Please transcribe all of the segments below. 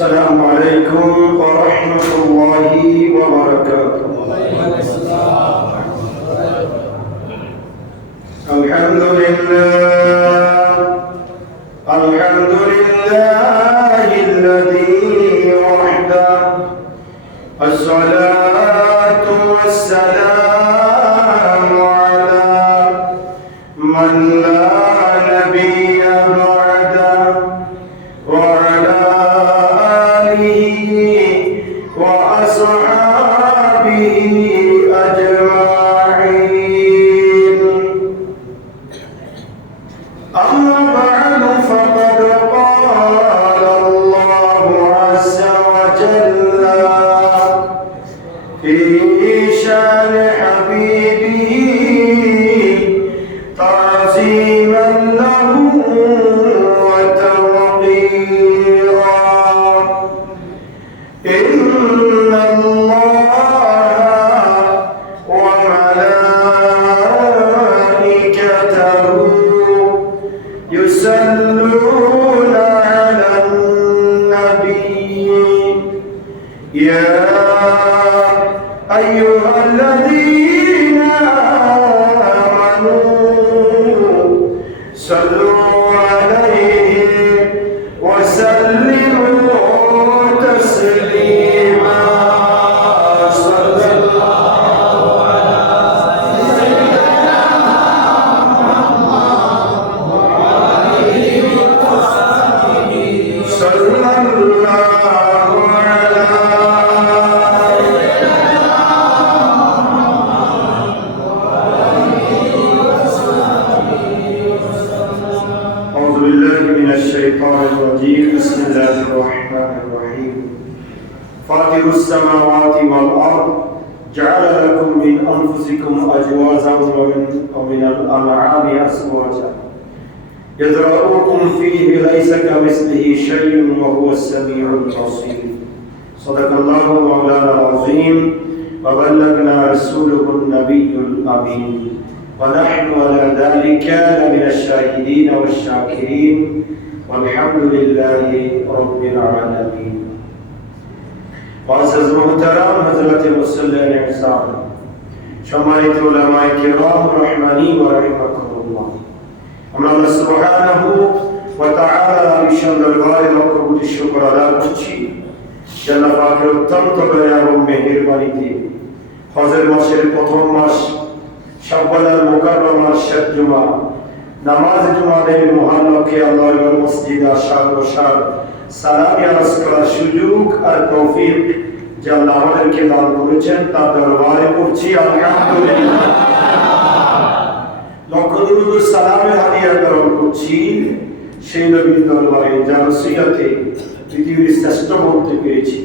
السلام عليكم ورحمة الله وبركاته. الحمد لله الذي وحده، الصلاة والسلام على من لا نبي بعده وعلى آله وأصحابه أجمعين. أما بعد فقد قال الله عز وجل في شان حبيبه تعظيما له وتوقيرا: إن الله وملائكته يصلون على النبي يا أيها الذين آمنوا صلوا عليه وسلموا تسليما. صلى الله على سيدنا محمد وآله وصحبه. صلى الله على الشيطان الرجيم. بسم الله الرحمن الرحيم. فاطر السماوات والأرض جعل لكم من أنفسكم أزواجا ومن الأنعام أزواجا يذرؤكم فيه ليس كمثله شيء وهو السميع البصير. صدق الله مولانا العظيم وبلغنا رسوله النبي الأمين ونحن على ذلك لمن الشاهدين والشاكرين والحمد لله رب العالمين. معزز محترم হযরত মুসল্লিয়ান ইহসান, সম্মানিত উলামায়ে কিরাম রহমানি ওয়া রাহিমাকুমুল্লাহ, আমরা আল্লাহ সুবহানাহু ওয়া তাআলার বিশাল দরবারে লক্ষ কোটি শুকর আদায় করছি যে আল্লাহ পাকের অত্যন্ত দয়া এবং মেহেরবানিতে হজের মাসের প্রথম মাস শাওয়াল মুকাররমার শেষ জুমা নামাজ জুমাদের মহান লক্ষ্যে আল্লাহর মসজিদে আসার বসার সালামি আরজ করার সুযোগ আর তৌফিক যা আল্লাহ আমাদেরকে দান করেছেন তার দরবারে পড়ছি আলহামদুলিল্লাহ। লক্ষ দুরূদ সালামের হাদিয়া গ্রহণ করছি সেই নবীর দরবারে যার ওসিয়তে পৃথিবীর শ্রেষ্ঠ বলতে পেরেছি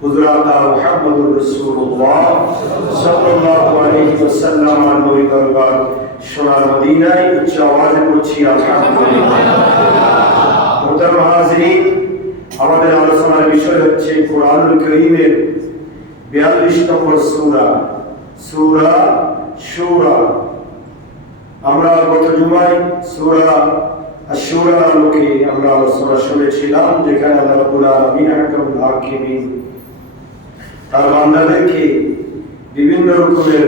হুজরাত মুহাম্মদুর রাসূলুল্লাহ সাল্লাল্লাহু আলাইহি ওয়াসাল্লাম এর নবী দরবার সোনার মদিনায় উচ্চ আওয়াজে পড়ছি আলহামদুলিল্লাহ। মুহতারাম হাজিরিন, আমাদের আলোচনার বিষয় হচ্ছে কোরআনুল কারীমের 42 নম্বর সূরা, সূরা শুরা। আমরা গত জুমায় সূরা আশ-শুরার আলোকে আমরা আলোচনা শুনেছিলাম, যেখানে আল্লাহ রাব্বুল আলামিন আহকামুল হাকিমিন তার বান্দাদেরকে বিভিন্ন রকমের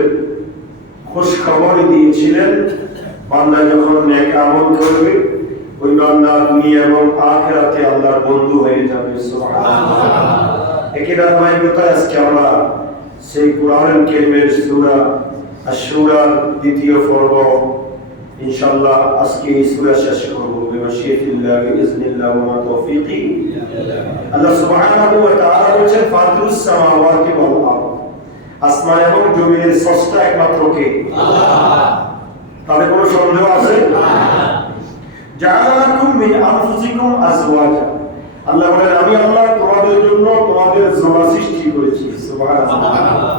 খুশ খবর দিয়েছিলেন। বান্দা যখন নেক আমল করবে ওই বান্দা দুনিয়া এবং আখিরাতে আল্লাহর বন্ধু হয়ে যাবে। সুবহানাল্লাহ। একই ধারাবাহিকতায় আজকে আমরা সেই কোরআনুল কারীমের সূরা আশ-শুরার দ্বিতীয় পর্ব ইনশাআল্লাহ আজকে এই সূরা শেষ করব বিমাশিয়াতিল্লাহ বিইজনিল্লাহ ওয়া মা তাওফীকি ইল্লা আল্লাহ সুবহানাহু ওয়া তাআলা বলেন ফাতিরুস সামাওয়াতি ওয়াল আরদ, আসমান এবং জমিনের স্রষ্টা একমাত্র কে? আল্লাহ। তাতে কোনো সন্দেহ আছে? না। জাআলাকুম মিন আনফুসিকুম আজওয়াজা, আল্লাহ বলেন আমি আল্লাহ তোমাদের জন্য তোমাদের জোড়া সৃষ্টি করেছি। সুবহানাল্লাহ।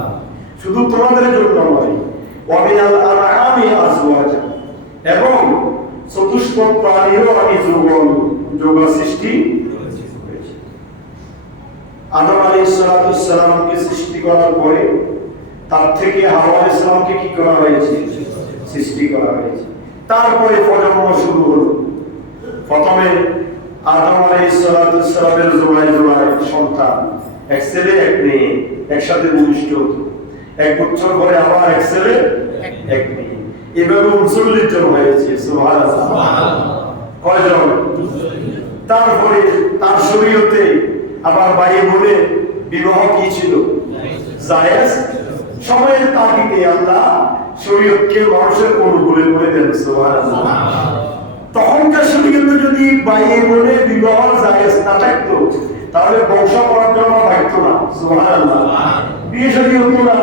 শুধু তোমাদের জন্য নয়, ওয়া মিনাল আনআমি আজওয়াজা, এবং চতুষ্পদ প্রাণীরও আমি জোড়া সৃষ্টি করেছি। আদম আলাইহিস সালামকে সৃষ্টি করার পরে তার থেকে হাওয়া আলাইহিস সালামকে কি করা হয়েছে? সৃষ্টি করা হয়েছে। তারপরে প্রজন্ম শুরু হলো। প্রথমে আদম আলাইহিস সালামের জোড়ায় জোড়ায় সন্তান, এক ছেলে এক মেয়ে একসাথে ভূমিষ্ঠ হতো। 1 বছর পরে আবার এক ছেলে এক মেয়ে, এভাবে 39 জন হয়েছে। সুবহানাল্লাহ। কয়জন? তারপরে তার শরীয়তে আবার বাইরে বলে বিবাহ কি ছিল? জায়েজ। সময়ের তাগিদে আল্লাহ শরীয়তকে মানুষের অনুকূলে করে দেন। সুবহানাল্লাহ। তখনকার শরীয়তে যদি বাইরে বলে বিবাহ জায়েজ না থাকতো তাহলে বংশ পরম্পরা থাকতো না। সুবহানাল্লাহ। বিয়ে শাদী হতো না,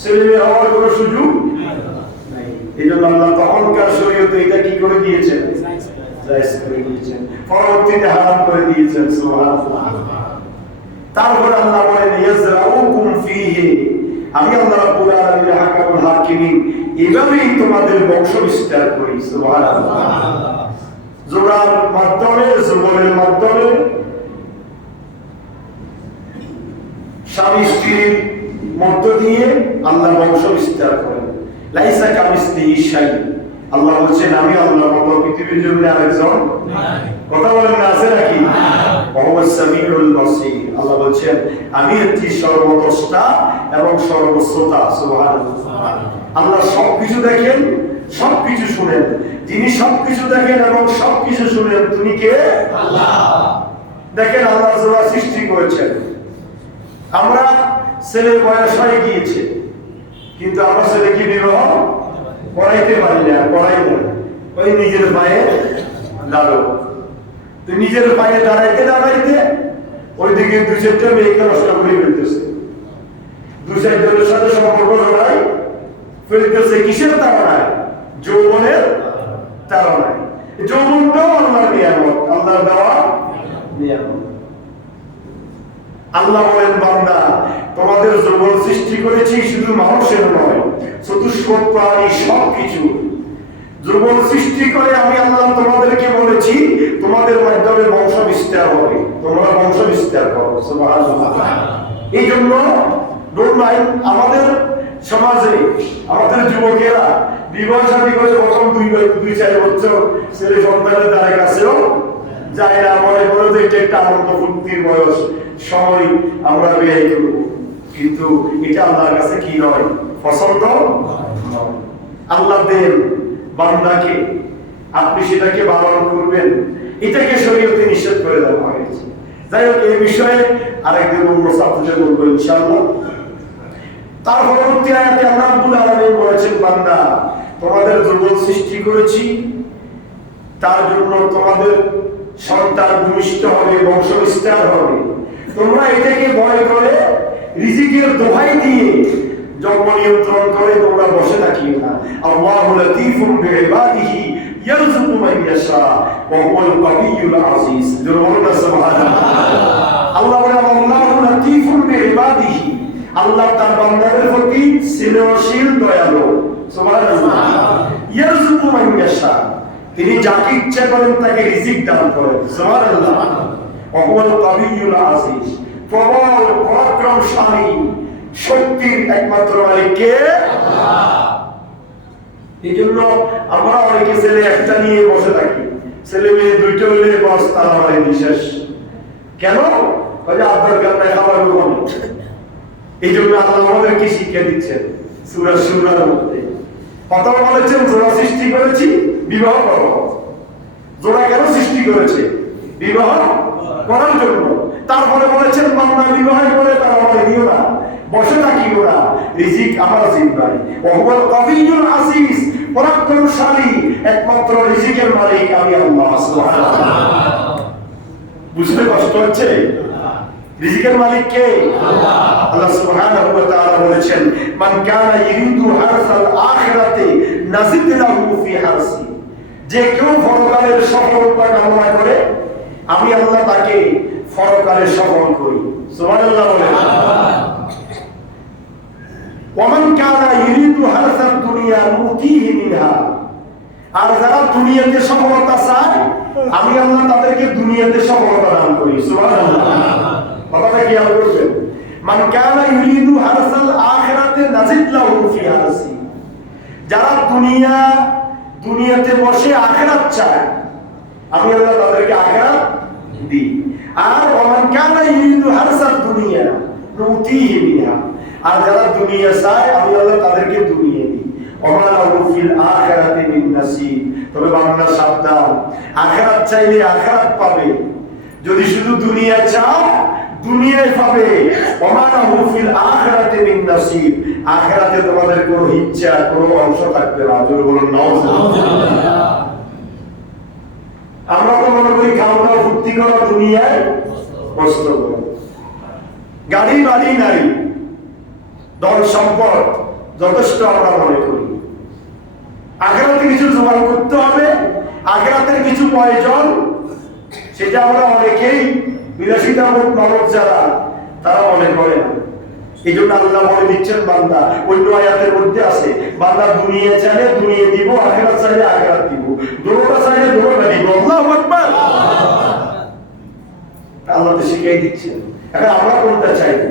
ছেলে মেয়ে হওয়ার কোনো সুযোগ নাই। এই জন্য আল্লাহ তখনকার শরীয়তে এটা কি করে দিয়েছেন? জায়েজ করে দিয়েছেন, পরবর্তীতে হারাম করে দিয়েছেন। সুবহানাল্লাহ। তারপর আল্লাহ বলেন ইয়াজরাউকুম ফীহি, আমি আল্লাহ রাব্বুল আলামিন হাকামুল হাকিমিন, এভাবেই তোমাদের বংশ বিস্তার করি। সুবহানাল্লাহ। জোড়ার মাধ্যমে, যুগলের মাধ্যমে, স্বামী স্ত্রীর মধ্য দিয়ে আল্লাহ বংশ বিস্তার করেন। লাইসা কামিসলিহি শাই, আল্লাহ বলছেন আমি আল্লাহর মতো পৃথিবীর জন্য আরেকজন কথা বলেন না, আছে নাকি? ওয়াহুয়াস সামিউল বাসীর, আল্লাহ বলছেন আমি হচ্ছি সর্বদ্রষ্টা এবং সর্বশ্রোতা। সুবহানাল্লাহ। আল্লাহ সবকিছু দেখেন, সবকিছু শুনেন। যিনি সবকিছু দেখেন এবং সবকিছু শুনেন তিনি কে? আল্লাহ। দেখেন আল্লাহ যারা সৃষ্টি করেছেন, আমরা ছেলে বয়স হয়ে গিয়েছে কিন্তু আমরা ছেলেকে বিবাহ করাইতে পারি না, করাই না। ওই নিজের পায়ে দাঁড়ো, তো নিজের পায়ে দাঁড়াইতে দাঁড়াইতে ওইদিকে 2-4টা মেয়েকে নষ্ট করে ফেলতেছে, 2-4 জনের সাথে সম্পর্ক জড়াই ফেলতেছে। কিসের তাড়নায়? যৌবনের তাড়নায়। যৌবনটাও আল্লাহর নিয়ামত, আল্লাহর দেওয়া নিয়ামত। আল্লাহ বলেন বান্দা তোমাদের যৌবন সৃষ্টি করেছি শুধু মানুষের নয়, চতুষ্পদ প্রাণী সবকিছু যৌবন সৃষ্টি করে আমি আল্লাহ তোমাদেরকে বলেছি তোমাদের মাধ্যমে বংশ বিস্তার হবে, তোমরা বংশ বিস্তার করো। সুবহানাল্লাহ। এই জন্য আমাদের সমাজে আমাদের যুবকেরা বিবাহ শাদী করে প্রথম 2-4 বছর ছেলে সন্তানের দ্বারা কাছেও যায় না, মনে করে যে এটা একটা আনন্দ ফুর্তির বয়স, সময় আমরা ব্যয় করব, কিন্তু এটা আল্লাহর কাছে কি নয়? পছন্দ নয়। আল্লাহ দেন বান্দাকে, আপনি সেটাকে পালন করবেন, এটাকে শরীয়তে নিষেধ করে দেওয়া হয়েছে। যাই হোক, এই বিষয়ে আরেকদিন অন্য ছাত্রদের বলবো ইনশাআল্লাহ। তার পরবর্তী আয়াতে আল্লাহ রাব্বুল আলামিন বলেছেন বান্দা তোমাদের যৌবন সৃষ্টি করেছি তার জন্য তোমাদের সন্তান ভূমিষ্ঠ হবে, বংশ বিস্তার হবে। তোমরা এটাকে ভয় করে রিজিকের দোহাই দিয়ে জন্ম নিয়ন্ত্রণ করে তোমরা বসে থাকিও না। আল্লাহু লাতীফুম বিইবাদিহি ইয়ারযুকু মান ইয়াশা ওয়া হুয়াল কাবিয়্যুল আযীজ। জোরে সুবহানাল্লাহ। আল্লাহ বলেন আল্লাহু লাতীফুম বিইবাদিহি, আল্লাহ তার বান্দাদের প্রতি স্নেহশীল দয়ালু। সুবহানাল্লাহ। ইয়ারযুকু মান ইয়াশা, তিনি যাকে ইচ্ছা করেন তাকে রিজিক দান করেন। সুবহানাল্লাহ। ওয়া হুয়াল কাবিয়্যুল আযীজ, প্রবল পরাক্রমশালী শক্তির একমাত্র মালিক কে? আল্লাহ। এই জন্য আমরা অনেকে ছেলে একটা নিয়ে বসে থাকি, ছেলে মেয়ে 2টা হলে বাস তারা মানে বিশেষ কেন? ওই আব্বার কান্নায় খাবার কম। এই জন্য আল্লাহ আমাদেরকে শিক্ষা দিচ্ছেন সূরা শুরার মধ্যে কথা বলেছেন জোড়া সৃষ্টি করেছি বিবাহ করো। জোড়া কেন সৃষ্টি করেছে? বিবাহ করার জন্য। তারপরে বলেছেন বান্দা বিবাহ করে তারা আমাকে দিও না, বসে থাকিও না, রিজিক আমার জিম্মায়। ওয়া হুয়াল কাবিয়্যুল আযীজ, পরাক্রমশালী একমাত্র রিজিকের মালিক আমি আল্লাহ। সুবহানাল্লাহ। বুঝতে কষ্ট হচ্ছে? রিজিকের মালিক কে? আল্লাহ। আল্লাহ সুবহানাহু ওয়া তাআলা বলেছেন মান কানা ইরিদু হারসাল আখিরাতি নাজিদ লাহু ফি হারসি, যে কেউ পরকালের সফলতা কামনা করে আমি আল্লাহ তাকে পরকালে সফল করি। সুবহানাল্লাহ বলেন। ওমান কানা ইরিদু হারসাদ দুনিয়া নুতিহি মিনহা, আর যারা দুনিয়াতে সফলতা চায় আমি আল্লাহ তাদেরকে দুনিয়াতে সফলতা দান করি। সুবহানাল্লাহ। কথাটা কি আপনি বুঝছেন? মান কানা ইরিদু হারসাল আখিরাতি নাজিদ লাহু ফি হারসি, যারা দুনিয়াতে বসে আখিরাত চায় আমি আল্লাহ তাদেরকে আখিরাত দিই। আর ওমান কানা ইউরিদু হারসাদ দুনিয়া নুতিহি মিনহা, আর যারা দুনিয়া চায় আমি আল্লাহ তাদেরকে দুনিয়া দিই। ওমা লাহু ফিল আখিরাতি মিন নাসিব, তবে বান্দা সাবধান, আখিরাত চাইলে আখিরাত পাবে, যদি শুধু দুনিয়া চাও দুনিয়ায় পাবে। ওমা লাহু ফিল আখিরাতি মিন নাসিব, আখিরাতে তোমাদের কোনো ইচ্ছা কোনো অংশ থাকবে না। জোরে বলুন নাউজুবিল্লাহ। আমরা তো মনে করি খাওয়া দাওয়া ফুর্তি করা দুনিয়ায় কষ্ট করা, গাড়ি বাড়ি নারী ধন সম্পদ যথেষ্ট আমরা মনে করি। আখিরাতে কিছু জোগাড় করতে হবে, আখিরাতের কিছু প্রয়োজন, সেটা আমরা অনেকেই বিলাসিতা মানব যারা তারা মনে করে না। এই জন্য আল্লাহ বলে দিচ্ছেন বান্দা, অন্য আয়াতের মধ্যে আছে বান্দা দুনিয়া চাইলে দুনিয়া দিব, আখিরাত চাইলে আখিরাত দিব, দুটোটা চাইলে দুটোটা দিব। আল্লাহু আকবার। আল্লাহ তো শিখিয়ে দিচ্ছেন। এখন আমরা কোনটা চাইবো?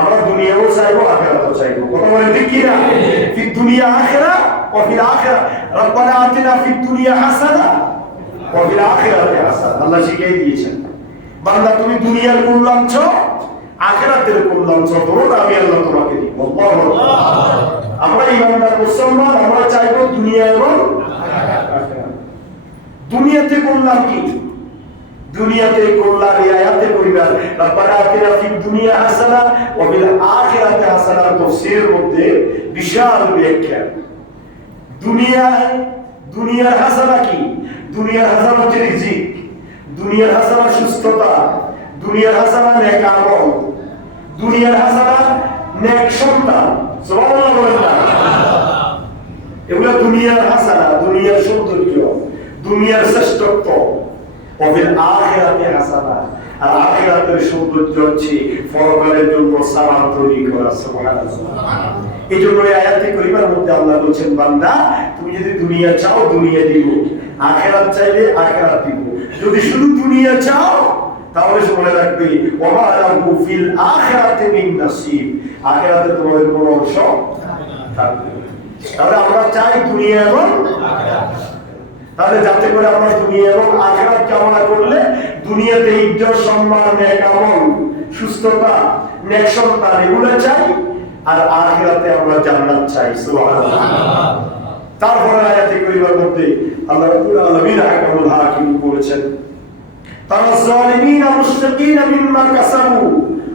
আমরা দুনিয়াও চাইবো আখিরাতও চাইবো। কথা বলেন ঠিক কি না? ফিদ দুনিয়া আখিরা ওয়া ফিল আখিরা রব্বানা আতিনা ফিদ দুনিয়া হাসানা ওয়া ফিল আখিরাতি হাসানা। আল্লাহ শিখিয়ে দিয়েছেন বান্দা তুমি দুনিয়ার কল্যাণ চাও, আখিরাতের কল্যাণ চাও, দুটোটা আমি আল্লাহ তোমাকে দিব। আল্লাহু আকবার। আমরা ঈমানদার মুসলমান, আমরা চাইবো দুনিয়া এবং আখিরাত। দুনিয়াতে কল্যাণ কি? দুনিয়াতে কল্যাণ এই আয়াতে পরিবার রব্বানা আতিনা ফিদ দুনিয়া হাসানা ওয়া ফিল আখিরাতি হাসানা তাফসীর মধ্যে বিশাল ব্যাখ্যা। দুনিয়ার হাসানা কি? দুনিয়ার হাসানা হচ্ছে রিজিক, দুনিয়ার হাসানা সুস্থতা, দুনিয়ার হাসানা নেক আমল, দুনিয়ার হাসানা নেক সন্তান। সুবহানাল্লাহ বলেন না? এগুলো দুনিয়ার হাসানা, দুনিয়ার সৌন্দর্য, দুনিয়ার শ্রেষ্ঠত্ব। ওয়াফিল আখিরাতি হাসানা, আর আখিরাতের সৌন্দর্য হচ্ছে পরকালের জন্য সামান তৈরি করা। সুবহানাল্লাহ। এই জন্য এই আয়াতে করিমার মধ্যে আল্লাহ বলছেন বান্দা তুমি যদি দুনিয়া চাও দুনিয়া দিব, আখিরাত চাইলে আখিরাত দিব। যদি শুধু দুনিয়া চাও তাহলে মনে রাখবে ওমা লাহু ফিল আখিরাতি মিন নাসিব, আখিরাতে তোমাদের কোনো অংশ থাকবে না। তাহলে আমরা চাই দুনিয়া এবং আখিরাত, তাহলে যাতে করে আমরা দুনিয়া এবং আখিরাত কামনা করলে দুনিয়াতে ইজ্জত সম্মান নেক আমল সুস্থতা নেক সন্তান এগুলো চাই, আর আখিরাতে আমরা জান্নাত চাই। সুবহানাল্লাহ। তারপরে আয়াতে করিমার মধ্যে আল্লাহ রাব্বুল আলামিন হাকামুল হাকিম বলেছেন তারা যালিমিনা মুশফিকিনা মিম্মা কাসাবু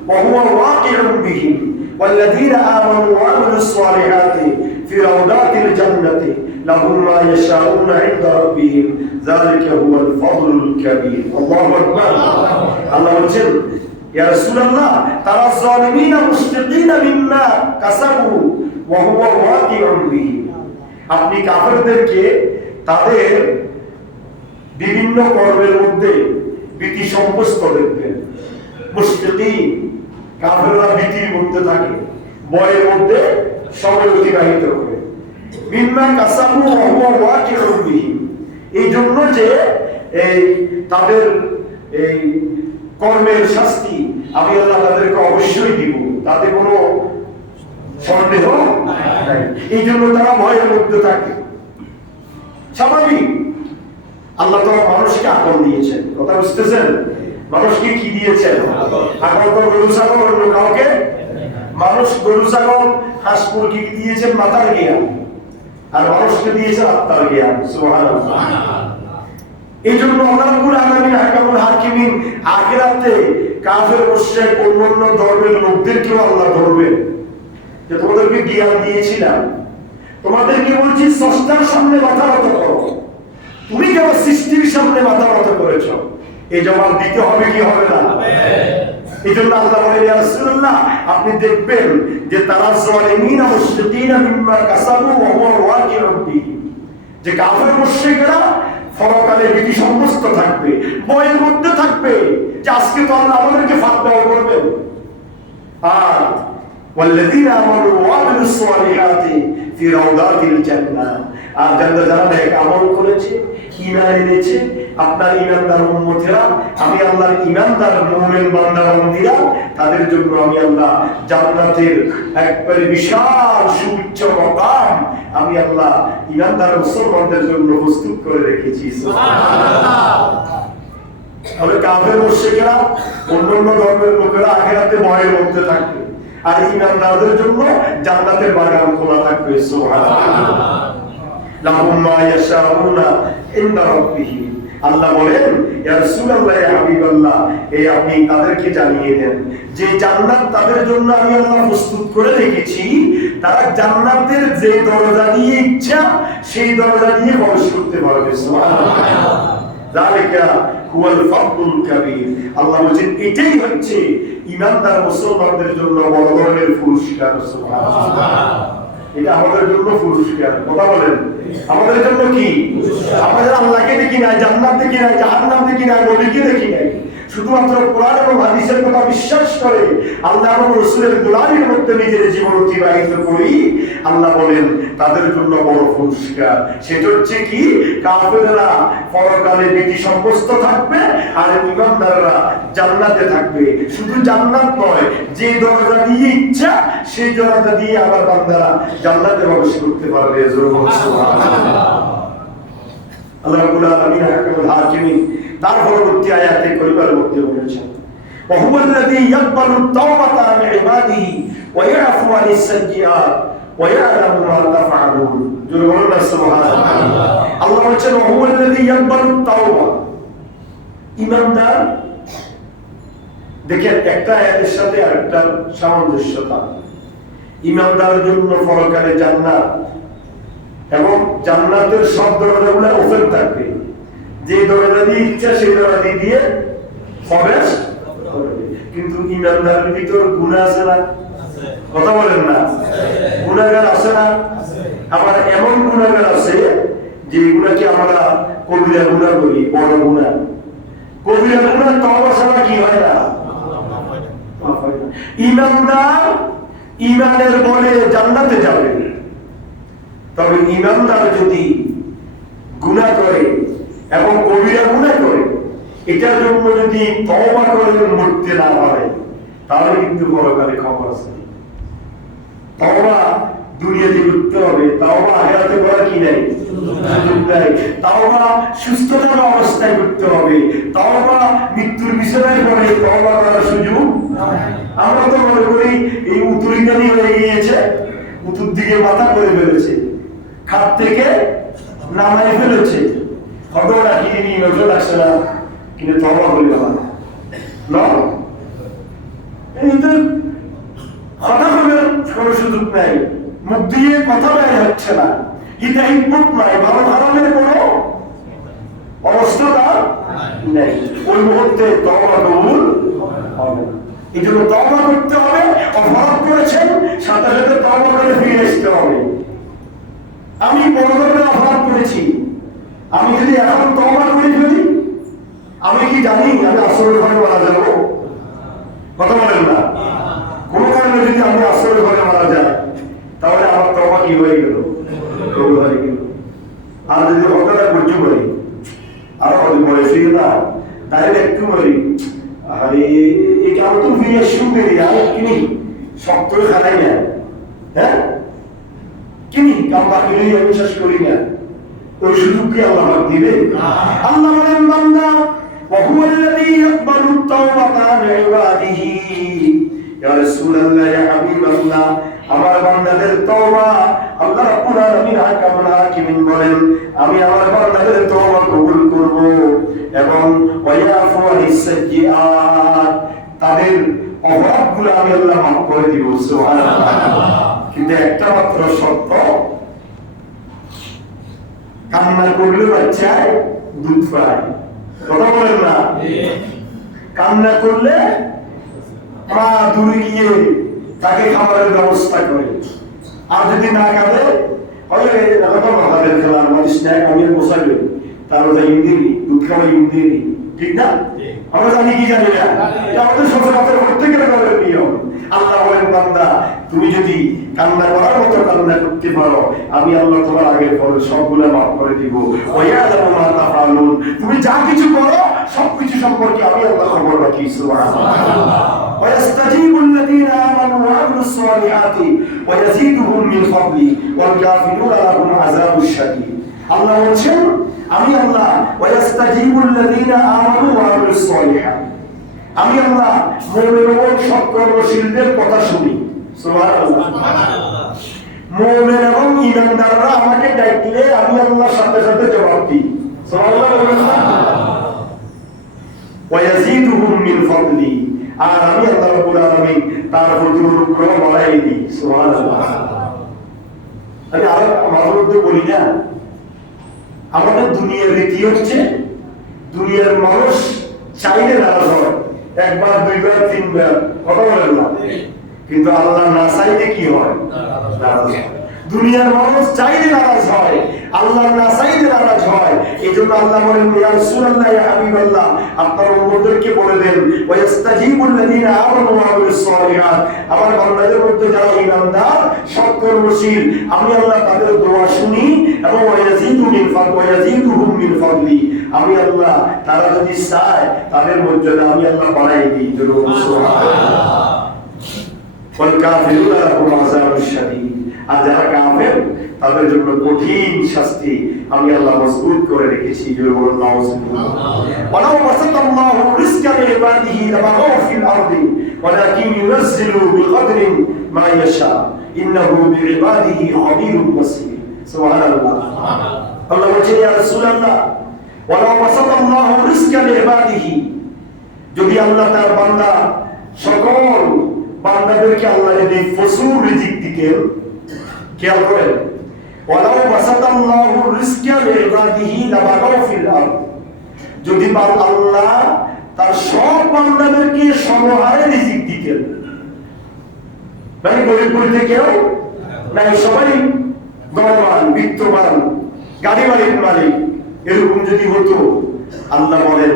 ওয়া হুয়া ওয়াকিউন বিহিম ওয়াল্লাযীনা আমানু ওয়া আমিলুস সালিহাতি ফি রাউদাতিল জান্নাতি লাহুম মা ইয়াশাউনা ইনদা রাব্বিহিম যালিকা হুয়াল ফাদলুল কাবীর। আল্লাহু আকবার। আল্লাহ বলেন ইয়া রাসূলুল্লাহ তারা যালিমিনা মুশফিকিনা মিম্মা কাসাবু ওয়া হুয়া ওয়াকিউন বিহিম, আপনি কাফেরদেরকে তাদের বিভিন্ন কর্মের মধ্যে ভীতি সন্ত্রস্ত দেখবেন। মুশফিকিন কাফেররা ভীতির মধ্যে থাকে, ভয়ের মধ্যে সময় অতিবাহিত করে। মিম্মা কাসাবু ওয়া হুয়া ওয়াকিউন বিহিম, এই জন্য যে এই তাদের এই কর্মের শাস্তি আমি আল্লাহ তাদেরকে অবশ্যই দিব, তাতে কোনো সন্দেহ নাই। এই জন্য তারা ভয়ের মধ্যে থাকে। স্বাভাবিক, আল্লাহ তো মানুষকে আকল দিয়েছেন, কথা বুঝতেছেন? মানুষকে কি দিয়েছেন? আকল তো গরু ছাগল অন্য কাউকে, মানুষ গরু ছাগল হাঁস মুরগি দিয়েছেন মাথার জ্ঞান, আর মানুষকে দিয়েছেন আত্মার জ্ঞান। সুবহানাল্লাহ। এই জন্য আল্লাহ রাব্বুল আলামিন হাকামুল হাকিমিন আখিরাতে কাফের মুশরিক অন্যান্য ধর্মের লোকদেরকেও আল্লাহ ধরবেন যে তোমাদেরকে জ্ঞান দিয়েছিলাম, তোমাদেরকে বলছি স্রষ্টার সামনে মাথা নত করো, তুমি কেন সৃষ্টির সামনে মাথা নত করেছ? এই জবাব দিতে হবে কি হবে না? এই জন্য আল্লাহ বলেন ইয়া রাসূলুল্লাহ আপনি দেখবেন যে তারা যালিমিনা মুশরিকিনা মিম্মা কাসাবু ওয়া হুয়া ওয়াকিউন বিহি, যে কাফের মুশরিকরা পরকালে ভীতি সন্ত্রস্ত থাকবে, ভয়ের মধ্যে থাকবে যে আজকে তো আল্লাহ আমাদেরকে ফাতনা করবেন। আর ওয়াল্লাযীনা আমানু ওয়া আমিলুস সালিহাতি ফি রাউদাতিল জান্নাহ, আর জান্নাতে যারা নেক আমল করেছে ঈমান এনেছে, আপনার ঈমানদার উম্মতেরা, আমি আল্লাহর ঈমানদার মুমিন বান্দা বান্দীরা, তাদের জন্য আমি আল্লাহ জান্নাতের একবারে বিশাল সুউচ্চ মাকাম আমি আল্লাহ ঈমানদার মুসলমানদের জন্য প্রস্তুত করে রেখেছি। সুবহানাল্লাহ। তাহলে কাফের মুশরিকেরা অন্যান্য ধর্মের লোকেরা আখিরাতে ভয়ের মধ্যে থাকবে, আর ঈমানদারদের জন্য জান্নাতের বাগান খোলা থাকবে। সুবহানাল্লাহ। লাহুম মা ইয়াশাউনা ইনদা রাব্বিহিম। আল্লাহ বলেন, ইয়া রাসূলুল্লাহ, ইয়া হাবিবাল্লাহ, এই আপনি তাদেরকে জানিয়ে দেন যে জান্নাত তাদের জন্য আমি আল্লাহ প্রস্তুত করে রেখেছি। তারা জান্নাতের যে দরজা দিয়ে ইচ্ছা সেই দরজা দিয়ে প্রবেশ করতে পারবে। সুবহানাল্লাহ। যালিকা হুয়াল ফাদলুল কাবীর। আল্লাহ বলেন এটাই হচ্ছে ঈমানদার মুসলমানদের জন্য বড় ধরনের পুরস্কার। সুবহানাল্লাহ। এটা আমাদের জন্য পুরস্কার। কথা বলেন, আমাদের জন্য কি? আমাদের আল্লাহকে দেখি নাই, জান্নাত দেখি নাই, জাহান্নাম দেখি নাই, নবীকে দেখি নাই, শুধুমাত্র কোরআন এবং হাদিসের কথা বিশ্বাস করে আল্লাহ এবং রাসূলের গোলামির মধ্যে নিজের জীবন অতিবাহিত করি। আল্লাহ বলেন তাদের জন্য বড় পুরস্কার। সেটা হচ্ছে কি? কাফেররা পরকালে ভীতি সন্ত্রস্ত থাকবে আর ঈমানদাররা জান্নাতে থাকবে। শুধু জান্নাত নয়, যে দরজা দিয়ে ইচ্ছা সেই দরজা দিয়ে আমার বান্দারা জান্নাতে প্রবেশ করতে পারবে। সুবহানাল্লাহ। আল্লাহ রাব্বুল আলামিন হাকামুল হাকিমিন তার পরবর্তী আয়াতে পরিবারের মধ্যে বলেছেন, ওয়া হুয়াল্লাযী ইয়াকবালু তাওবাতা আন ইবাদিহি ওয়া ইয়াফু আনিস সাইয়্যাত ওয়া ইয়ালামু মা তাফআলুন। জোরে বলুন না সুবহানাল্লাহ। আল্লাহ বলেন, ওয়া হুয়াল্লাযী ইয়াকবালু তাওবা। ঈমানদার, দেখেন একটা আয়াতের সাথে আরেকটা সামঞ্জস্যতা। ঈমানদারের জন্য পরকালে জান্নাত এবং জান্নাতের সব দরজাগুলো ওপেন থাকবে। যে দরজা দিয়ে ইচ্ছা সেই দরজা দিয়ে প্রবেশ করবে। কিন্তু ঈমানদারের ভিতর গুনাহ আছে না? কথা বলেন না, গুনাহগার আছে না? আবার এমন গুনাহগার আছে যে গুনাহকে আমরা কবিরা গুনাহ বলি, বড় গুনাহ। কবিরা গুনাহ তওবা ছাড়া কি হয় না? ঈমানদার ঈমানের বলে জান্নাতে যাবে। তবে ঈমানদার যদি গুনাহ করে এবং কবিরা গুনাহ করে, এটার জন্য যদি তওবা করে মরতে না পারে, তাহলে কিন্তু পরকালে খবর আছে। তওবা দুনিয়াতে করতে হবে, তওবা আখিরাতে করা কি নাই? সুযোগ নাই। তওবা সুস্থতার অবস্থায় করতে হবে, তওবা মৃত্যুর বিছানায় পড়ে তওবা করার সুযোগ নাই। আমরা তো মনে করি এই উতুরিদানি হয়ে গিয়েছে, উতুর দিকে মাথা করে ফেলেছে, খাত থেকে নামাই ফেলেছে, ঘটনা কি নিয়ে নজর লাগছে না, কিন্তু তওবা করি না, এদের কথা বলার কোনো সুযোগ নাই, মুখ দিয়ে কথা বের হচ্ছে না, এটা হিম্মত নাই, ভালো হারামের কোনো অবস্থা নেই। ওই মুহূর্তে তওবা কবুল হবে না। এই জন্য তওবা করতে হবে। অপরাধ করেছেন, সাথে সাথে তওবা করে ফিরে আসতে হবে। আমি বড় ধরনের অপরাধ করেছি, আমি যদি এখন তওবা করে ফেলি, আমি কি জানি আমি আসরের ঘরে মারা যাবো? কথা বলেন না। কোন কারণে যদি আমি আসরের ঘরে মারা যাই, তাহলে আমার তওবা কি হয়ে গেল? কবুল হয়ে গেল। আর যদি ঘটনা করতে পারি, আরো হয়তো পরে ফিরে না, তাহলে একটু বলি, আরে এই কারণ তো ফিরে শুনবে আর কিনি শক্ত খারাই না, হ্যাঁ কিনি কাম বাকি নেই, আমি শেষ করি না, ওই সুযোগ কি আল্লাহ দিবে? আল্লাহ বলেন, বান্দা وهو الذي يقبل التوبة عن عباده يا رسول الله يا حبيب الله আমার বান্দাদের তওবা আল্লাহ রাব্বুল আলামিন হাকামুল হাকিমিন বলেন, আমি আমার বান্দাদের তওবা কবুল করব এবং ওয়ায়াফু আনিস সাইয়্যাত, তাদের অপরাধগুলো আমি আল্লাহ মাফ করে দিব। সুবহানাল্লাহ। কিন্তু একটা মাত্র শর্ত, কান্না করলে বাচ্চায় দুধ পায়। কথা বলেন না। কান্না করলে মা দূরে গিয়ে তাকে খাবারের ব্যবস্থা করে, আর যদি না কাঁদে আমি বসাবে তার ইন্দিনি দুধ খাওয়া ইন্দিনি, ঠিক না? আমরা জানি কি জানি না, আমাদের সচরাচর প্রত্যেকের ঘরের নিয়ম। আল্লাহ বলেন, বান্দা তুমি যদি কান্না করার মতো কান্না করতে পারো, আমি আল্লাহ তোমার আগের পরে সবগুলো মাফ করে দিব। তুমি যা কিছু করো সবকিছু সম্পর্কে আমি আল্লাহ খবর রাখি। সুবহানাল্লাহ। ويستجيب الذين آمنوا وعملوا الصالحات ويزيدهم من فضله والكافرون لهم عذاب شديد। আল্লাহ বলেন, আমি আল্লাহ ওয়াস্তাজিবুল্লাযীনা আমানু ওয়া আমিলুস সালিহাত, আমি আল্লাহ মুমিন ও সৎকর্মশীলদের কথা শুনি। সুবহানাল্লাহ। মুমিন এবং ঈমানদাররা আমাকে ডাকলে আমি আল্লাহর সাথে সাথে জবাব দিই। সুবহানাল্লাহ। ওয়া ইয়াজিদুহুম মিন ফাদলি, আর আমি আল্লাহ রাব্বুল আলামিন তার প্রতি অনুগ্রহ বাড়াই দিই। সুবহানাল্লাহ। আমি আর মাঝে মধ্যে বলি না, আমাদের দুনিয়ার রীতি হচ্ছে দুনিয়ার মানুষ চাইলে নারাজ হয়, একবার দুইবার তিনবার, কথা বলেন না, কিন্তু আল্লাহ না চাইলে কি হয়? নারাজ হয়। দুনিয়ার মানুষ চাইলে নারাজ হয়, আল্লাহ না চাইলে নারাজ হয়। এজন্য আল্লাহ বলেন, ইয়া রাসূলুল্লাহ, ইয়া হাবিবাল্লাহ, আপনার উম্মতদেরকে বলে দেন, ওয়াস্তাজিবুল্লাযীনা আমানু ওয়া আমিলুস সালিহাত, আমার বান্দাদের মধ্যে যারা ঈমানদার সৎকর্মশীল, আমি আল্লাহ তাদের দোয়া শুনি এবং ওয়ায়াজিদুহুম মিন ফাদলি, আমি আল্লাহ তারা যদি চায় তাদের মর্যাদা আমি আল্লাহ বাড়াই দিই। সুবহানাল্লাহ। ওয়াল কাফিরুনা লাহুম আযাবুশ শাদীদ, আর যারা কাফের তাদের জন্য কঠিন শাস্তি আমি আল্লাহ মজবুত করে রেখেছি। ওয়ালাউ বাসাতাল্লাহু রিজকা লিইবাদিহি লাবাগাউ ফিল আরদি ওয়ালাকিন ইউনাজ্জিলু বিকদরি মা ইয়াশা ইন্নাহু বিইবাদিহি খাবীরুন বাসীর। সুবহানাল্লাহ। আল্লাহ বলেন, ইয়া রাসূলুল্লাহ, ওয়ালাউ বাসাতাল্লাহু রিজকা লিইবাদিহি, যদি আল্লাহ তার বান্দা সকল বান্দাদেরকে আল্লাহ যদি প্রচুর রিজিক দিতেন, খেয়াল করেন, ওয়ালাউ বাসাতাল্লাহু রিজকা লিইবাদিহি লাবাগাউ ফিল আরদ, যদি আল্লাহ তার সব বান্দাদেরকে সমহারে রিজিক দিতেন, মানে গরিব বলতে কেউ নাই, সবাই ধনবান বিত্তবান গাড়ি বাড়ির মালিক, এরকম যদি হতো, আল্লাহ বলেন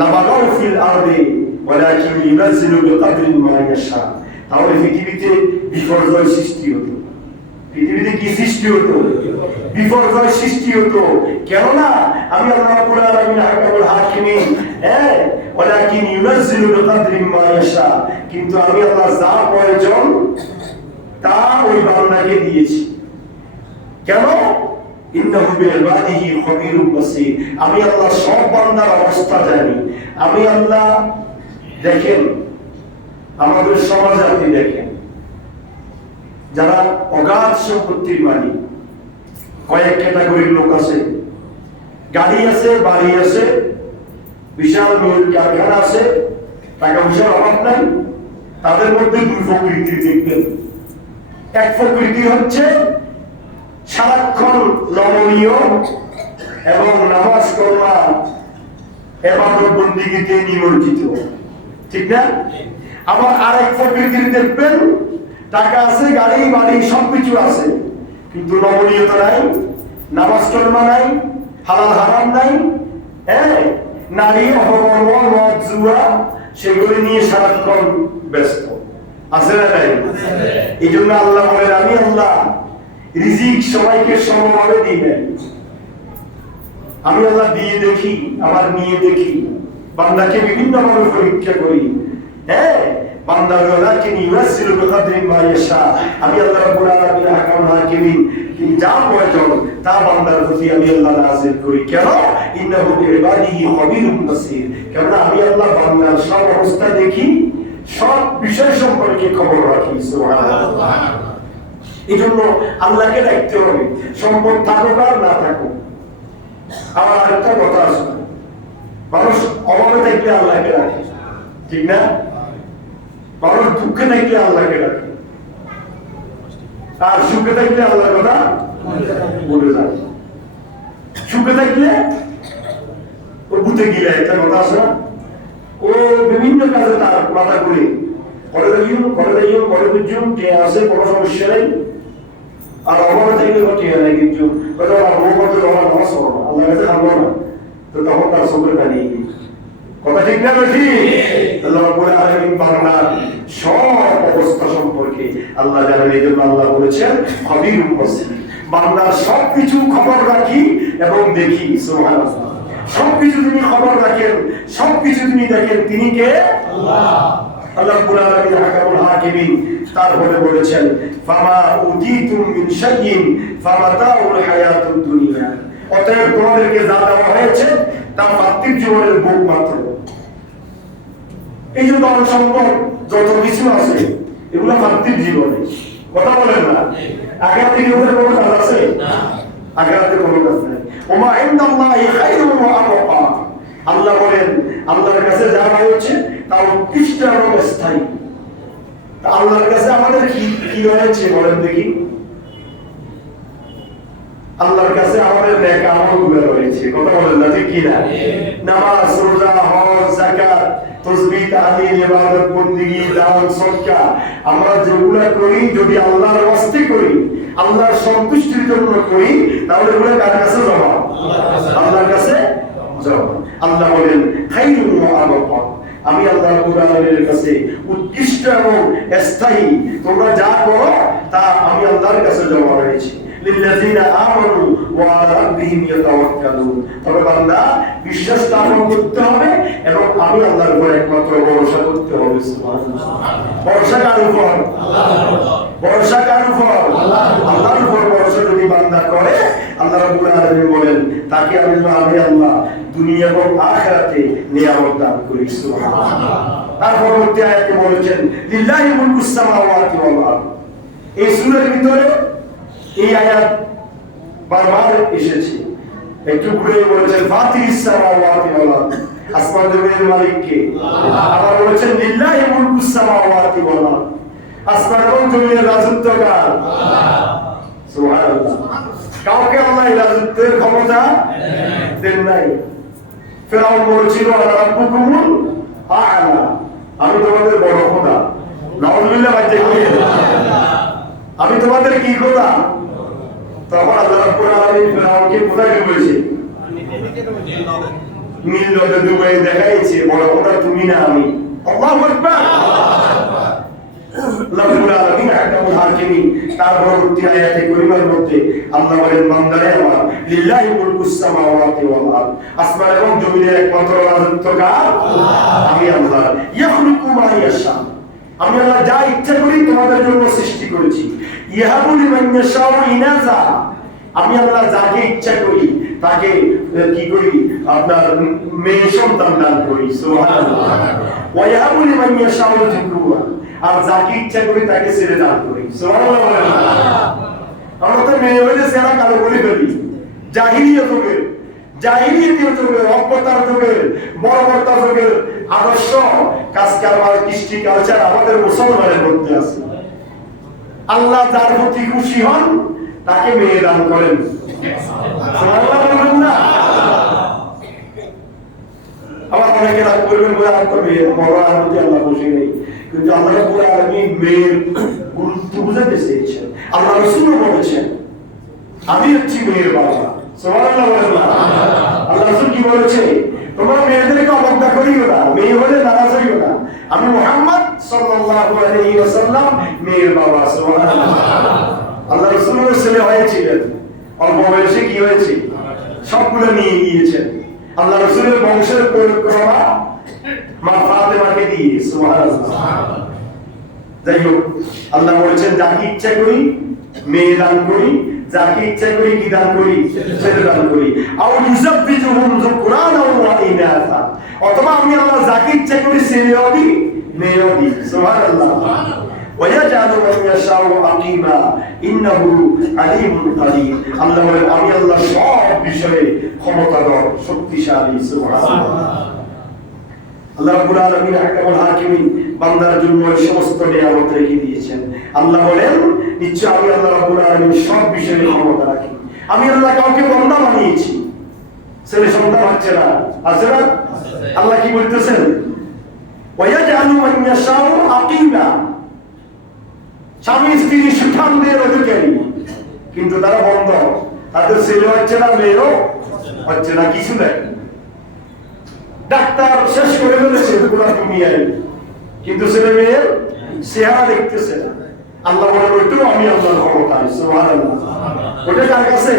লাবাগাউ ফিল আরদি ওয়ালাকিন ইউনাজ্জিলু বিকদরি মা ইয়াশা, তাহলে পৃথিবীতে বিপর্যয় সৃষ্টি হতো। পৃথিবীতে কি সৃষ্টি হতো? বিপর্যয় সৃষ্টি হতো। কেননা আমি আল্লাহ রাব্বুল আলামিন হাকামুল হাকিমিন, ওয়ালাকিন ইউনাজ্জিলু বিকদরি মা ইয়াশা, কিন্তু আমি আল্লাহ যা প্রয়োজন তা ওই বান্দাকে দিয়েছি। কেন? ইন্নাহু বিইবাদিহি খাবীরুন বাসীর, আমি আল্লাহ সব বান্দার অবস্থা জানি। আমি আল্লাহ, দেখেন আমাদের সমাজে আপনি দেখেন, যারা অগাধ সম্পত্তির মালিক, কয়েক ক্যাটাগরির লোক আছে, গাড়ি আছে, বাড়ি আছে, বিশাল মিল কারখানা আছে, টাকা পয়সার অভাব নাই, তাদের মধ্যে দুই প্রকৃতি দেখবেন। এক প্রকৃতি হচ্ছে সারাক্ষণ নমনীয় এবং নামাজ করা ইবাদত বন্দেগীতে নিমজ্জিত, ঠিক না? আবার আরেক প্রকৃতির দেখবেন, টাকা আছে, গাড়ি বাড়ি সবকিছু আছে, কিন্তু নমনীয়তা নাই, নামাজ কলমা নাই, হালাল হারাম নাই, নারী অপকর্ম মদ জুয়া সেগুলি নিয়ে সারাক্ষণ ব্যস্ত, আছে না নাই? এই জন্য আল্লাহ বলেন, আমি আল্লাহ রিজিক সবাইকে সমভাবে দিই নাই, আমি আল্লাহ দিয়ে দেখি, আবার নিয়ে দেখি, বান্দাকে বিভিন্ন ভাবে পরীক্ষা করি। বান্দা ওয়ালাকিন ইউনাজ্জিলু বিকদরি মা ইয়াশা, আমি আল্লাহ রাব্বুল আলামিন হাকামুল হাকিমিন, যা প্রয়োজন তা বান্দার প্রতি আমি আল্লাহ নাযিল করি। কেন? ইন্নাহু বিইবাদিহি খাবীরুন বাসীর, কেন আমি আল্লাহ বান্দার সব অবস্থা দেখি, সব বিষয় সম্পর্কে খবর রাখি। সুবহানাল্লাহ। এই জন্য আল্লাহকে ডাকতে হবে, সম্পদ থাকুক আর না থাকুক। আমার আরেকটা কথা আছে, মানুষ অভাবে থাকলে আল্লাহকে ডাকে, ঠিক না? মানুষ দুঃখে থাকলে আল্লাহকে ডাকে, আর সুখে থাকলে আল্লাহর কথা বলে যায়। সুখে থাকলে ও বুঝে গিয়ে একটা কথা আছে না, ও বিভিন্ন কাজে তার মাথা ঘুরে, করে বুঝুন যে আছে কোনো সমস্যা নেই, আর অভাবে থাকলে ঠিক আছে কিন্তু আল্লাহ কাছে খাবো না, তো তখন তার চোখের পানি, কথা ঠিক না? ঠিক। আল্লাহ রাব্বুল আলামিন বান্দার সব অবস্থা সম্পর্কে আল্লাহ জানেন, এই জন্য আল্লাহ বলেছেন খাবীরুন বাসীর, বান্দার সবকিছু খবর রাখি এবং দেখি। সুবহানাল্লাহ। সবকিছু তিনি খবর রাখেন, সবকিছু তিনি দেখেন, তিনি কে? আল্লাহ। আল্লাহ রাব্বুল আলামিন হাকামুল হাকিমিন তারপরে বলেছেন, ফামা উতিতুম মিন শাইইন ফামাতাউল হায়াতুদ দুনিয়া অতএব তোমাদেরকে যা দেওয়া হয়েছে তা পার্থিব জীবনের ভোগ মাত্র। এই যে ধন সম্পদ যত কিছু আছে এগুলো পার্থিব জীবনে, কথা বলেন না। আখিরাতে কি ওদের কোনো কাজ আছে? আখিরাতে কোনো কাজ নাই। ওমা ইনদাল্লাহি খায়রুন ওয়া আবকা, আল্লাহ বলেন আল্লাহর কাছে যা রয়েছে তা উৎকৃষ্ট এবং স্থায়ী। তা আল্লাহর কাছে আমাদের কি রয়েছে বলেন দেখি? আল্লাহর কাছে আমাদের নেক আমলগুলো রয়েছে, কথা বলেন না, ঠিক কি না? নামাজ, রোজা, হজ, যাকাত, তাসবিহ, তাহলিল, ইবাদত, বন্দেগী, দাওয়াত, সদকা, আমরা যেগুলো করি যদি আল্লাহর ওয়াস্তে করি, আল্লাহর সন্তুষ্টির জন্য করি, তাহলে এগুলো কার কাছে জমা? আল্লাহর কাছে জমা। আল্লাহ বলেন খায়রুন ওয়া আবকা, আমি আল্লাহ রাব্বুল আলামিনের কাছে উৎকৃষ্ট এবং স্থায়ী, তোমরা যা করো তা আমি আল্লাহর কাছে জমা রয়েছে। লিল্লাযিনা আমানু ওয়া আলা রাব্বিহিম ইয়াতাওয়াক্কালুন, তবে বান্দা বিশ্বাস স্থাপন করতে হবে এবং আমি আল্লাহর উপর একমাত্র ভরসা করতে হবে। সুবহানাল্লাহ। ভরসা কার উপর? আল্লাহর উপর। ভরসা কার উপর? আল্লাহর উপর ভরসা যদি বান্দা করে, আল্লাহ রাব্বুল আলামিন বলেন তাকে আমি আল্লাহ দুনিয়া এবং আখিরাতে নিয়ামত দান করি। সুবহানাল্লাহ। তার পরবর্তী আয়াতে বলেছেন লিল্লাহি মুলকুস সামাওয়াতি ওয়াল আরদ। এই সূরার ভিতরে এই আয়াত বারবার এসেছে। একটু ঘুরে বলেছেন ফাতিরিস সামাওয়াতি ওয়াল আরদ, আসমান জমিনের মালিক কে? আল্লাহ। আবার বলেছেন লিল্লাহি মুলকুস সামাওয়াতি ওয়াল আরদ, আসমান এবং জমিনের রাজত্ব কার? আল্লাহ। সুবহানাল্লাহ। কাউকে আল্লাহ রাজত্বের ক্ষমতা দেন নাই। ফিরআউন বলেছিল আনা রাব্বুকুমুল আ'লা, আমি তোমাদের বড় খোদা। নাউযুবিল্লাহ, আমি তোমাদের কি খোদা? তখন আল্লাহ রাব্বুল আলামিন ফিরআউনকে কোথায় বলেছে? নীল নদে ডুবে দেখাইছে বড় খোদা তুমি না আমি। আল্লাহু আকবার। রাব্বুল আলামিন আহকামুল হাকিমিন। তার পরবর্তী আয়াতে কারিমার মধ্যে আল্লাহ বলেন বান্দারে আমার লিল্লাহি মুলকুস সামাওয়াতি ওয়াল আরদ, আসমান এবং জমিনের একমাত্র রাজত্ব কার? আল্লাহ। আমি আল্লাহ ইয়াখলুকু মা ইয়াশা, আমি আল্লাহ যা ইচ্ছা করি তোমাদের জন্য সৃষ্টি করেছি। ইয়াহাবু লিমান ইয়াশাউ ইনাসা, আমি আল্লাহ যাকে ইচ্ছা করি তাকে কি করি? আপনার মেয়ে সন্তান দান করি। সুবহানাল্লাহ। ওয়া ইয়াহাবু লিমান ইয়াশাউ যুকুরা, আর যাকে ইচ্ছা করি তাকে ছেলে দান করি। সুবহানাল্লাহ। আমরা তো মেয়ে হইলে ছেলে কালো বলি ফেলি। জাহিলিয়াত যুগের, জাহিলিয়াতের যুগের, অজ্ঞতার যুগের, বর্বরতার যুগের আদর্শ কাজ কারবার, কৃষ্টি কালচার আমাদের মুসলমানের মধ্যে আছে। আল্লাহ যার প্রতি খুশি হন তাকে মেয়ে দান করেন। সুবহানাল্লাহ বলবেন না? আবার অনেকে রাগ করবেন বলে আর তো মেয়ে বড় আর প্রতি আল্লাহ খুশি নেই, কিন্তু আল্লাহ রাব্বুল আলামিন মেয়ের গুরুত্ব বুঝাতে চেয়েছেন। আল্লাহ রাসূলও বলেছেন আমি হচ্ছি মেয়ের বাবা। সুবহানাল্লাহ বলেন না? আল্লাহ রাসূল কি বলেছে? তোমরা মেয়েদেরকে অবজ্ঞা করিও না, মেয়ে হলে নারাজ হইও না, আমি মুহাম্মদ সাল্লাল্লাহু আলাইহি ওয়াসাল্লাম মেয়ের বাবা। সুবহানাল্লাহ। আল্লাহ রাসূলের ছেলে হয়েছিলেন, অল্প বয়সে কি হয়েছে? সবগুলো নিয়ে গিয়েছেন। আল্লাহ রাসূলের বংশের পরিক্রমা মা ফাতেমাকে দিয়ে। সুবহানাল্লাহ। যাই হোক, আল্লাহ বলেছেন যাকে ইচ্ছা করি মেয়ে দান করি, যাকে ইচ্ছা করি কি দান করি? ছেলে দান করি। আও ইউযাব্বিজুহুম যুকরানাও ওয়া ইনাসা, অথবা আমি আল্লাহ যাকে ইচ্ছা করি ছেলেও দিই মেয়েও দিই। সুবহানাল্লাহ। ওয়া ইয়াজআলু মান ইয়াশাউ আকিমা ইন্নাহু আলিমুন কাদির, আল্লাহ বলেন আমি আল্লাহ সব বিষয়ে ক্ষমতাধর, শক্তিশালী। সুবহানাল্লাহ। আল্লাহ রাব্বুল আলামিন আহকামুল হাকিমিন বান্দার জন্য সমস্ত নিয়ামত রেখে দিয়েছেন। আল্লাহ বলেন নিশ্চয় আমি আল্লাহ রাব্বুল আলামিন সব বিষয়ে ক্ষমতা রাখি। আমি আল্লাহ কাউকে বান্দা বানিয়েছি, ছেলে সন্তান হচ্ছে না, আছে না? আল্লাহ কি বলতেছেন? ওয়া ইয়াজআলু মান ইয়াশাউ আকিমা, স্বামী স্ত্রী সুঠামদের অধিকারী, কিন্তু তারা বন্ধ, তাদের ছেলে হচ্ছে না, মেয়েও হচ্ছে না, কিছু নাই। ডাক্তার শেষ করে ফেলেছে পুরো দুনিয়ায়, কিন্তু ছেলে মেয়ের চেহারা দেখতেছে না। আল্লাহ বলে ওইটুকু আমি আল্লাহর ক্ষমতায়। সুবহানাল্লাহ। ওটা কার কাছে?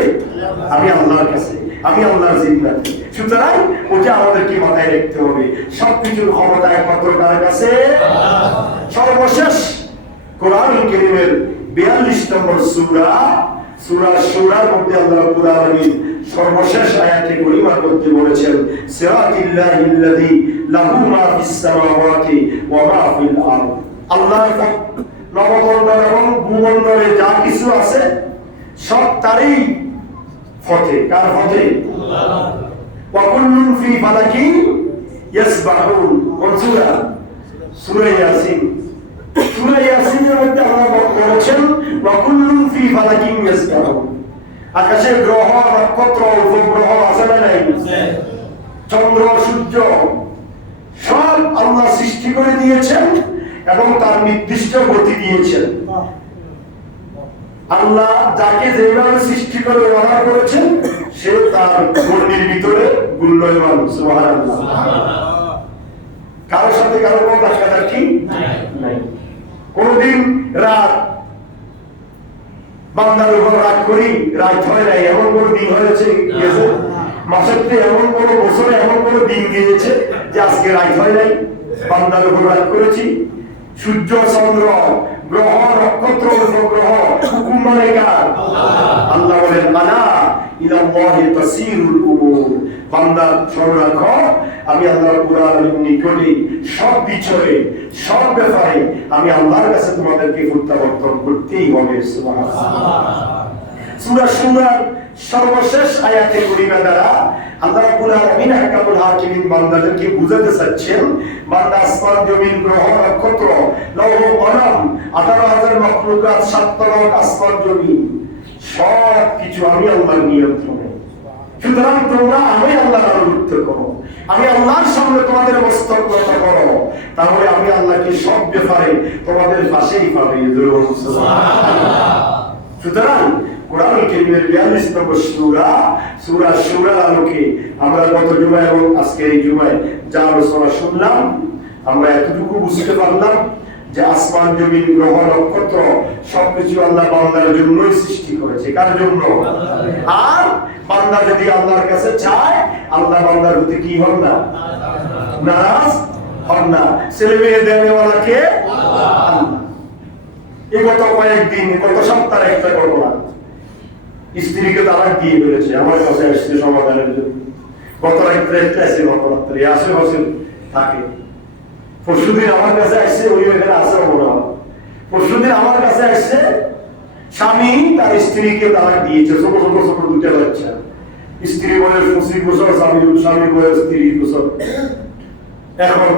আমি আল্লাহর কাছে, আমি আল্লাহর জিম্মাতে। সুতরাং ওটা আমাদেরকে মাথায় রাখতে হবে, সবকিছুর ক্ষমতা একমাত্র কার কাছে? সর্বশেষ কোরআনুল কারীমের 42 নম্বর সূরা সূরা শুরার মধ্যে আল্লাহ রাব্বুল আলামিন সর্বশেষ আয়াতে কারিমা করতে বলেছেন সিরাতিল্লাহিল্লাযী লাহু মা ফিস সামাওয়াতি ওয়া মা ফিল আরদ। আল্লাহর নবমণ্ডল এবং ভূমণ্ডলে যা কিছু আছে সব তারই পথে। কার পথে? আল্লাহ। ওয়া কুল্লুন ফি ফালাকিন ইয়াসবাহুন। কোন সূরা? সূরা ইয়াসিন। সূরা ইয়াসিনের মধ্যে আল্লাহ বলেছেন ওয়া কুল্লুন ফি ফালাকিন ইয়াসবাহুন। আকাশে গ্রহ নক্ষত্র উপগ্রহ আছে না নাই? চন্দ্র সূর্য সব আল্লাহ সৃষ্টি করে দিয়েছেন এবং তার নির্দিষ্ট গতি দিয়েছেন। আল্লাহ যাকে যেভাবে সৃষ্টি করে অর্ডার করেছেন সে তার গণ্ডির ভিতরে গুণবান। সুবহানাল্লাহ। কারোর সাথে কারো কোনো ধাক্কাধাক্কি নাই। কোনদিন রাত বান্দার উপর রাত করি রাত হয় নাই এমন কোন দিন হয়েছে? মাসেতে এমন কোন বছরে এমন কোন দিন গিয়েছে যে আজকে রাত হয় নাই? বান্দার উপর রাত করেছি। সূর্য চন্দ্র গ্রহ নক্ষত্র উপগ্রহ হুকুম মানে কার? আল্লাহ বলেন আলা ইলাল্লাহি তাসিরুল উমুর। বান্দা স্মরণ রাখো আমি আল্লাহ রাব্বুল আলামিনের নিকটে সব বিষয়ে সব ব্যাপারে আমি আল্লাহর কাছে তোমাদেরকে প্রত্যাবর্তন করতেই হবে। সুবহানাল্লাহ। সূরা শুরার সর্বশেষ আয়াতে কারিমা দ্বারা আল্লাহ রাব্বুল আলামিন আহকামুল হাকিমিন বান্দাদেরকে বুঝাতে চাচ্ছেন বান্দা আসমান জমিন গ্রহ নক্ষত্র লৌহ কলম 18,000 মাখলুকাত 7 তরক আসমান জমিন সব কিছু আমি আল্লাহর নিয়ন্ত্রণে। সুতরাং তোমরা আমি আল্লাহর আনুগত্য করো, আমি আল্লাহর সামনে তোমাদের মস্তক নত করো, তাহলে আমি আল্লাহকে সব ব্যাপারে তোমাদের পাশেই পাবে। সুবহানাল্লাহ। সুতরাং কোরআনুল কারীমের 42 নম্বর সূরা সূরা শুরার আলোকে আমরা গত জুমায় এবং আজকের এই জুমায় যা আলোচনা শুনলাম আমরা এতটুকু বুঝতে পারলাম যে আসমান জমিন গ্রহ নক্ষত্র সবকিছু আল্লাহ বান্দার জন্যই সৃষ্টি করেছে। কার জন্য? আর বান্দা যদি আল্লাহর কাছে চায় আল্লাহ বান্দার প্রতি কি হন না? নারাজ হন না। ছেলে মেয়ে দেওয়ালা কে? আল্লাহ। এই গত কয়েকদিন গত সপ্তাহে একটা ঘটনা, স্ত্রীকে তালাক দিয়ে ফেলেছে, আমার কাছে আসছে সমাধানের জন্য। গত রাত্রে একটা আছে, গত রাত্রে আশেপাশে থাকে। পরশুদিন আমার কাছে আসছে, ওই এখানে আছে ওরা। পরশুদিন আমার কাছে আসছে, স্বামী তার স্ত্রীকে তালাক দিয়েছে। ছোট ছোট ছোট দুটা বাচ্চা, স্ত্রী বয়স 25 বছর, স্বামীর বয়স 30 বছর। এখন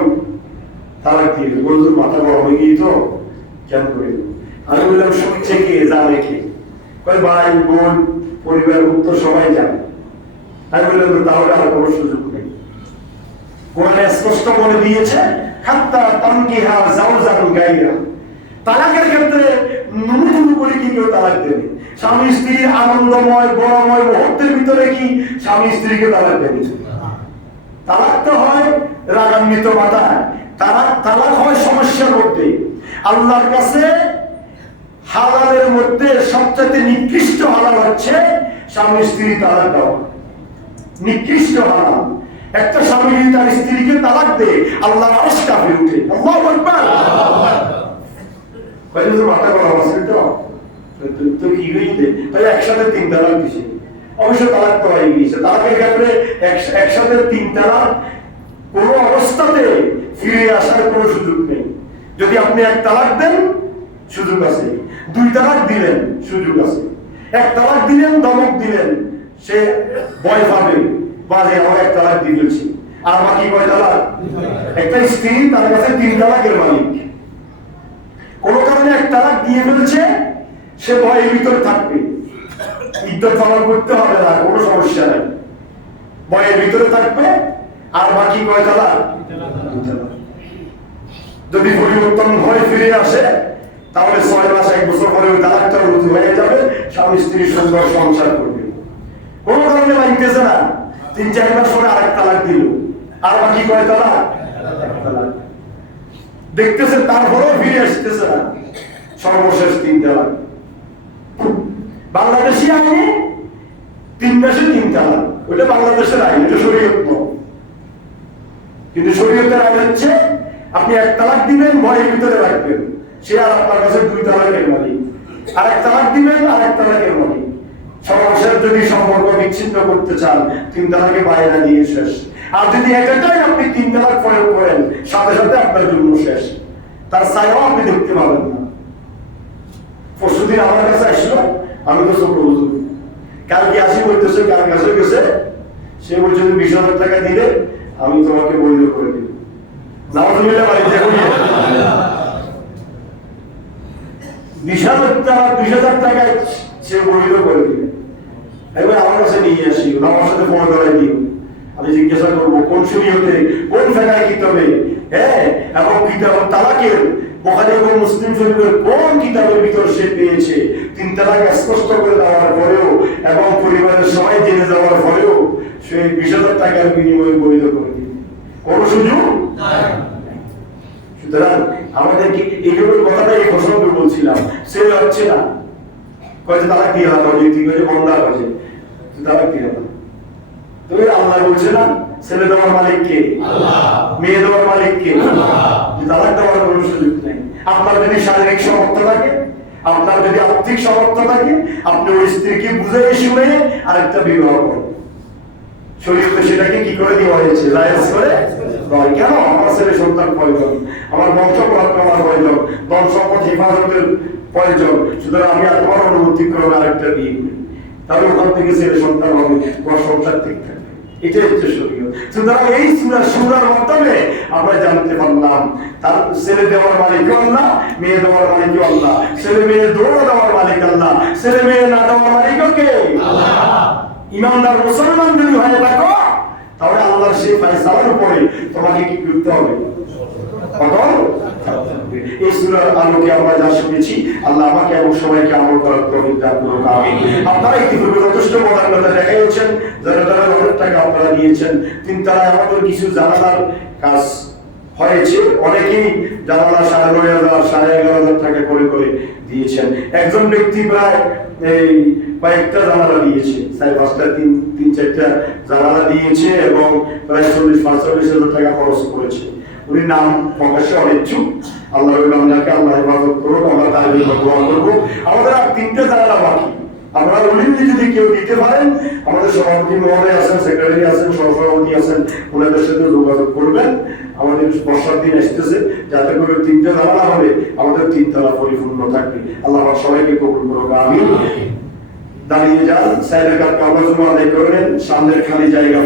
তালাক দিয়ে বলতো মাথা গরম হয়ে গিয়ে তো কেন করে। আমি বললাম শুনছে কে, জানে কে? ভাই বোন পরিবার উত্তর সবাই জানে। আমি বললাম তাহলে আর কোনো সুযোগ নেই। কোরআনে স্পষ্ট বলে দিয়েছে হাত্তা তানকিহা যাওজান গায়রা। তালাকের ক্ষেত্রে ন্যূনতম করে কি কেউ তালাক দেবে? স্বামী স্ত্রীর আনন্দময় গৌরবময় মুহূর্তের ভিতরে কি স্বামী স্ত্রীকে তালাক দেবে? তালাক তো হয় রাগান্বিত মাথায়, তালাক হয় সমস্যার মধ্যে। আল্লাহর কাছে হালালের মধ্যে সবচেয়ে নিকৃষ্ট হালাল হচ্ছে স্বামী স্ত্রী তালাক দেওয়া। নিকৃষ্ট হালাল। একটা স্বামী যদি তার স্ত্রীকে তালাক দেয় আল্লাহর আরশ কাঁপে ওঠে। আল্লাহু আকবার। কয়জন মাথা গরম আছে তো কি হইতে তাহলে একসাথে 3 তালাক দিছে। অবশ্য তালাক তো হয়ে গিয়েছে। তালাকের ক্ষেত্রে একসাথে 3 তালাক কোনো অবস্থাতে ফিরে আসার কোনো সুযোগ নেই। যদি আপনি 1 তালাক দেন সুযোগ আছে, 2 তালাক দিলেন সুযোগ আছে, 1 তালাক দিলেন ধমক দিলেন সে ভয় পাবে বাজে আমার 1 তালাক দিয়ে দিয়েছি। আর বাকি কয় তালাক? একটা স্ত্রী তার কাছে 3 তালাকের মালিক। কোন কারণে 1 তালাক দিয়ে ফেলেছে সে ভয়ের ভিতরে থাকবে, ইদ্যত পালন করতে হবে না, কোনো সমস্যা নেই, ভয়ের ভিতরে থাকবে। আর বাকি কয় তালাক? যদি পরিবর্তন হয়ে ফিরে আসে তাহলে 6 মাস 1 বছর পরে ওই তালাকটা রুজু হয়ে যাবে, স্বামী স্ত্রী সুন্দর সংসার করবে। কোনো কারণে মানতেছে না, 3-4 মাস পরে আরেক তালাক দিল, আর বাকি কয় তালাক? 1 তালাক। দেখতেছে তারপরেও ফিরে আসতেছে না, সর্বশেষ 3 তালাক। বাংলাদেশি আইনে 3 মাসে 3 তালাক, ওটা বাংলাদেশের আইন, এটা শরীয়ত নয়। কিন্তু শরীয়তের আইন হচ্ছে আপনি 1 তালাক দিবেন ভয়ের ভিতরে রাখবেন, সে আর আপনার কাছে 2 তালাকের মালিক। আরেক তালাক দিবেন, আরেক তালাকের মনে সর্বশেষ যদি সম্পর্ক বিচ্ছিন্ন করতে চান 3 তালাকে বায়না দিয়ে শেষ। আর যদি এটাই আপনি 3 তালাক প্রয়োগ করেন সাথে সাথে আপনার জন্য শেষ, তার ছায়াও আপনি দেখতে পাবেন না। পরশুদিন আমার কাছে আসলো, আমি তো ছোট হুজুর, কালকে আসি বলতেছে কার কাছে গেছে, সে বলছে 20,000 টাকা দিলে আমি তোমাকে বৈধ করে দিব। নাউজুবিল্লাহ বাড়িতে 20,000 টাকায় সে বৈধ করে দিবে। এবার আমার কাছে নিয়ে আসি, আমার সাথে ফোন করাই দিও, আমি জিজ্ঞাসা করবো কোন শরীয়তে কোন ফেকায় কিতাবে, হ্যাঁ, এবং কিতাব তালাকের বুখারী এবং মুসলিম শরীফের কোন কিতাবের ভিতর সে পেয়েছে 3 তালাক স্পষ্ট করে দেওয়ার পরেও এবং পরিবারের সবাই জেনে যাওয়ার পরেও সে 20,000 টাকার বিনিময়ে বৈধ করে দিবে, কোন সুযোগ নাই। সুতরাং আমাদেরকে এইগুলো কথাটা এই প্রসঙ্গে বলছিলাম, সে হচ্ছে না কয়েছে তালাক দিয়ে হবে, ঠিক আছে বন্ধা হয়েছে তালাক দিয়ে হবে। তুমি আল্লাহ বলছে না ছেলে দেওয়ার মালিক কে? আল্লাহ। মেয়ে দেওয়ার মালিক কে? আল্লাহ। তালাক দেওয়ার কোনো সুযোগ নেই। আপনার যদি শারীরিক সামর্থ্য থাকে, আপনার যদি আর্থিক সামর্থ্য থাকে, আপনি ওই স্ত্রীকে বুঝে শুনে আরেকটা বিবাহ করেন। শরীয়তে সেটাকে কি করে দেওয়া হয়েছে? জায়েজ করে। কেন? আমার ছেলে সন্তান প্রয়োজন, আমার বংশ পরাক্রমার প্রয়োজন, ধন সম্পদ হেফাজতের প্রয়োজন, সুতরাং আমি আর তোমার অনুমতি ক্রমে আরেকটা বিয়ে করি, তাহলে ওখান থেকে ছেলে সন্তান হবে, তোমার সংসার ঠিক থাকবে। এটাই হচ্ছে শরীয়ত। সুতরাং এই সূরার মাধ্যমে আমরা জানতে পারলাম তার ছেলে দেওয়ার মালিক আল্লাহ, মেয়ে দেওয়ার মালিক আল্লাহ, ছেলে মেয়ে দৌড়া দেওয়ার মালিক আল্লাহ, ছেলে মেয়ে না দেওয়ার মালিক কে? আল্লাহ। ইমানদার মুসলমান যদি হয়ে থাকো তাহলে আল্লাহর সেই ফয়সালার উপরে তোমাকে কি করতে হবে? অটল থাকতে। এই সূরার আলোকে আমরা যা শুনেছি, আল্লাহ আমাকে এবং সবাইকে আমল করার তৌফিক দান করুন, আমিন। আপনারা ইতিপূর্বে যথেষ্ট মডার্নতা দেখিয়েছেন, যারা তারা অনেক টাকা আপনারা দিয়েছেন। 3 তালায় আমাদের কিছু জানালার কাজ হয়েছে, অনেকেই জানালা 9,500 11,500 টাকা করে করে দিয়েছেন। একজন ব্যক্তি প্রায় এই কয়েকটা জানালা দিয়েছে, 4-5টা 3-4টা জানালা দিয়েছে এবং প্রায় 40-45,000 টাকা খরচ করেছে। উনি নাম প্রকাশে অনিচ্ছুক। আল্লাহ আপনাকে আল্লাহ হেফাজত করুন, আমরা তার জন্য দোয়া করবো। আমাদের আর 3টে জানালা বাকি, আপনারা উলিমলি যদি কেউ দিতে পারেন, আমাদের সভাপতি মহোদয় আছেন, সেক্রেটারি আছেন, সহসভাপতি আছেন, ওনাদের সাথে যোগাযোগ করবেন। আমাদের বর্ষার দিন আসতেছে, যাতে করে 3টে জানালা হবে, আমাদের 3 তালা পরিপূর্ণ থাকবে। আল্লাহ সবাইকে কবুল করুক, আমিন। দাঁড়িয়ে যান, সাইডের কাছে আমরা জমা আদায় করবেন, সামনের খালি জায়গা